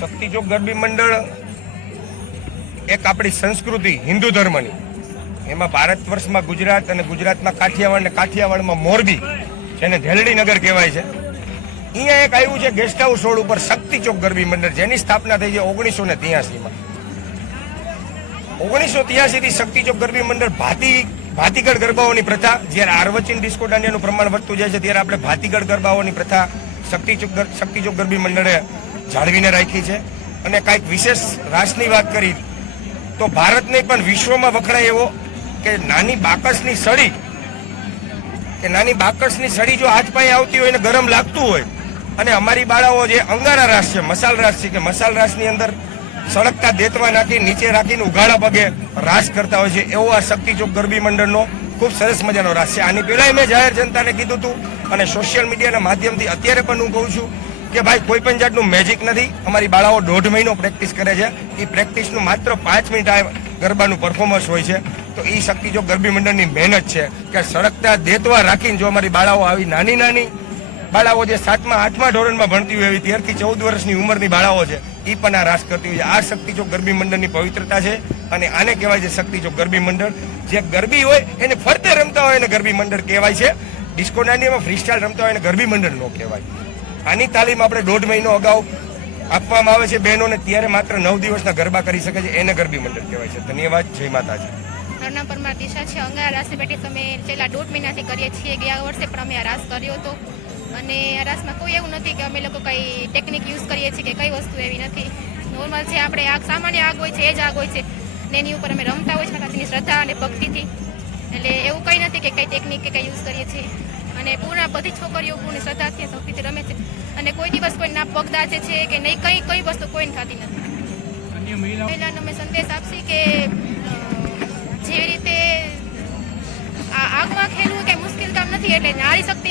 શક્તિ ચોક ગરબી મંડળ એક આપણી સંસ્કૃતિ હિન્દુ ધર્મની, એમાં ભારત વર્ષમાં ગુજરાત અને ગુજરાતમાં કાઠિયાવાડ અને કાઠિયાવાડમાં મોરબી જેને ધેલડી નગર કહેવાય છે, અહીંયા એક આવ્યું છે ગેસ્ટ હાઉસ રોડ ઉપર શક્તિ ચોક ગરબી મંડળ, જેની સ્થાપના થઈ છે 1983માં. 1983 થી શક્તિ ચોક ગરબી મંડળ ભાતીગળ ગરબાઓની પ્રથા, જ્યારે આર્વચીન ડિસ્કો દાંડિયાનું પ્રમાણ વધતું જાય છે ત્યારે આપણે ભાતીગળ ગરબાઓની પ્રથા શક્તિ ચોક ગરબી મંડળે જાળવીને રાખી છે. અને કાંઈક વિશેષ રાસની વાત કરી તો ભારત નહીં પણ વિશ્વમાં વખણાય એવો કે નાની બાકસની સળી જો હાથ પાયે આવતી હોય ને ગરમ લાગતું હોય, અને અમારી બાળાઓ જે અંગારા રાસ છે, મસાલ રાસ છે, કે મસાલ રાસની અંદર સળગતા દેતવા નાખી નીચે રાખીને ઉઘાડા પગે રાસ કરતા હોય છે, એવો આ શક્તિ ચોક ગરબી મંડળનો ખૂબ સરસ મજાનો રાસ છે. આની પહેલાંય મેં જાહેર જનતાને કીધું હતું અને સોશિયલ મીડિયાના માધ્યમથી અત્યારે પણ હું કહું છું કે ભાઈ કોઈ પણ જાતનું મેજિક નથી. અમારી બાળાઓ 1.5 મહિનો પ્રેક્ટિસ કરે છે. એ પ્રેક્ટિસનું માત્ર 5 મિનિટ આ ગરબાનું પરફોર્મન્સ હોય છે. તો એ શક્તિ ચોક ગરબી મંડળની મહેનત છે કે સળગતા દેતવા રાખીને જો અમારી બાળાઓ આવી નાની બાળાઓ જે 7મા 8મા ધોરણમાં ભણતી હોય એવી 13 થી 14 વર્ષની ઉંમરની બાળાઓ છે, એ પણ આ રાસ કરતી હોય છે. આ શક્તિ ચોક ગરબી મંડળની પવિત્રતા છે અને આને કહેવાય છે શક્તિ ચોક ગરબી મંડળ. જે ગરબી હોય એને ફરતે રમતા હોય એને ગરબી મંડળ કહેવાય છે. ડિસ્કો દાંડિયામાં ફ્રીસ્ટાઇલ રમતા હોય એને ગરબી મંડળ ન કહેવાય. આની તાલીમ આપણે 1.5 મહિનો અગાઉ આપવામાં આવે છે બહેનોને, ત્યારે માત્ર 9 દિવસના ગરબા કરી શકે છે, એને ગરબી મંડળ કહેવાય છે. ધન્યવાદ. જય માતાજી. મારું નામ પરમાર દિશા છે. અંગારા રાસની પ્રેક્ટિસ અમે છેલ્લા 1.5 મહિનાથી કરીએ છીએ. ગયા વર્ષે પણ અમે આ રાસ કર્યો હતો અને આ રાસમાં કોઈ એવું નથી કે અમે લોકો કંઈ ટેકનિક યુઝ કરીએ છીએ કે કઈ વસ્તુ એવી નથી. નોર્મલ છે, આપણે આગ સામાન્ય આગ હોય છે એ જ આગ હોય છે ને એની ઉપર અમે રમતા હોય છે માતાજીની શ્રદ્ધા અને ભક્તિથી. એટલે એવું કંઈ નથી કે કંઈ ટેકનિક કે કંઈ યુઝ કરીએ છીએ. અને પૂર્ણ બધી છોકરીઓ પૂર્ણ શ્રદ્ધાથી શક્તિથી રમે છે અને કોઈ દિવસ કોઈ ના પગ દાચે છે કે નહીં, કઈ વસ્તુ કોઈને થતી નથી. મહિલાઓને અમે સંદેશ આપશી કે જે રીતે આ આગમાં ખેલવું કંઈ મુશ્કેલ કામ નથી. એટલે નારી શક્તિ